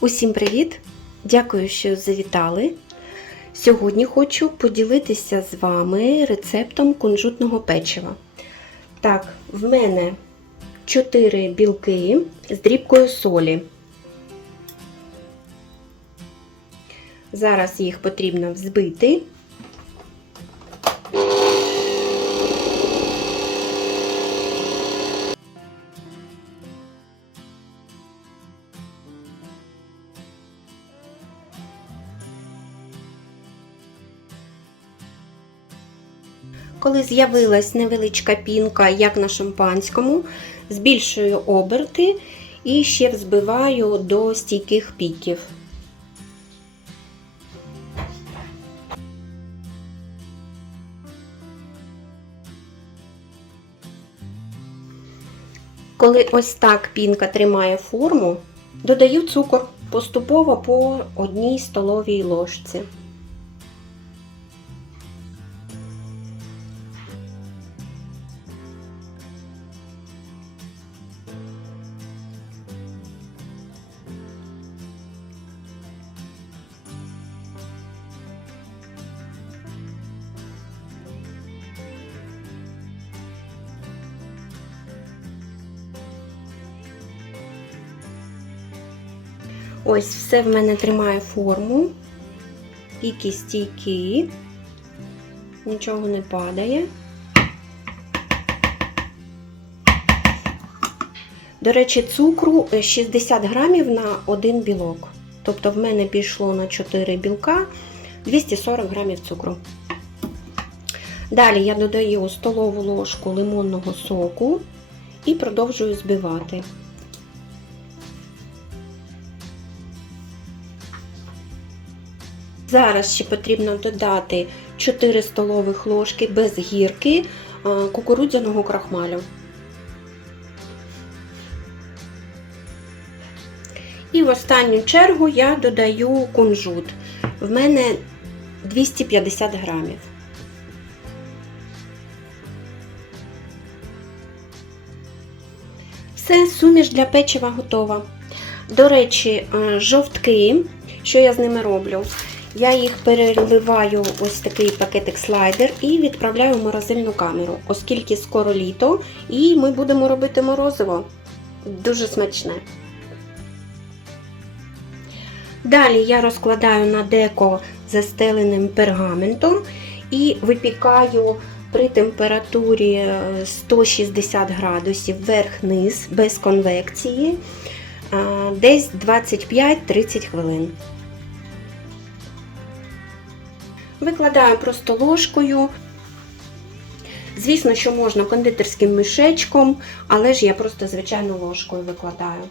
Усім привіт! Дякую, що завітали. Сьогодні хочу поділитися з вами рецептом кунжутного печива. Так, в мене 4 білки з дрібкою солі. Зараз їх потрібно взбити. Коли з'явилась невеличка пінка, як на шампанському, збільшую оберти і ще взбиваю до стійких піків. Коли ось так пінка тримає форму, додаю цукор поступово по одній столовій ложці. Ось все в мене тримає форму, піки стійкі, нічого не падає. До речі, цукру 60 грамів на один білок. Тобто в мене пішло на 4 білка 240 грамів цукру. Далі я додаю столову ложку лимонного соку і продовжую збивати. Зараз ще потрібно додати 4 столових ложки без гірки кукурудзяного крахмалю. І в останню чергу я додаю кунжут. В мене 250 грамів. Все, суміш для печива готова. До речі, жовтки, що я з ними роблю? Я їх переливаю ось такий пакетик слайдер і відправляю в морозильну камеру, оскільки скоро літо, і ми будемо робити морозиво. Дуже смачне. Далі я розкладаю на деко застеленим пергаментом і випікаю при температурі 160 градусів верх-низ без конвекції десь 25-30 хвилин. Викладаю просто ложкою. Звісно, що можна кондитерським мішечком, але ж я просто звичайно ложкою викладаю.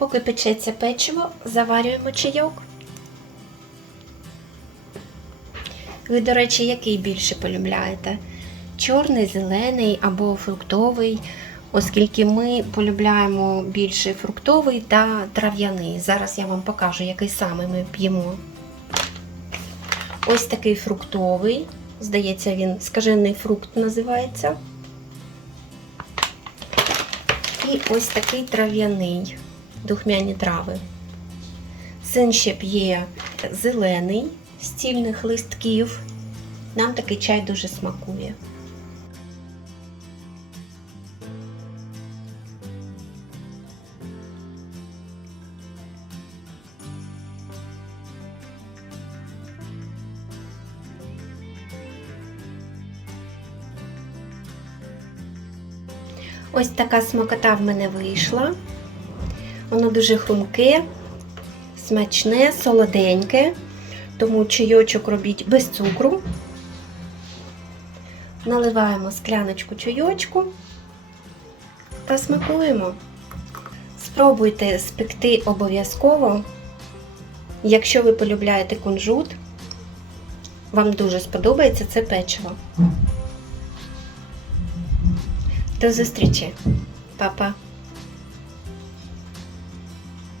Поки печеться печиво, заварюємо чайок. Ви, до речі, який більше полюбляєте? Чорний, зелений або фруктовий, оскільки ми полюбляємо більше фруктовий та трав'яний. Зараз я вам покажу, який саме ми п'ємо. Ось такий фруктовий, здається, він скажений фрукт називається. І ось такий трав'яний духмяні трави. Син ще п'є зелений з цільних листків. Нам такий чай дуже смакує. Ось така смакота в мене вийшла. Воно дуже хрумке, смачне, солоденьке, тому чайочок робіть без цукру. Наливаємо скляночку чайочку та смакуємо. Спробуйте спекти обов'язково. Якщо ви полюбляєте кунжут, вам дуже сподобається це печиво. До зустрічі, Па-па!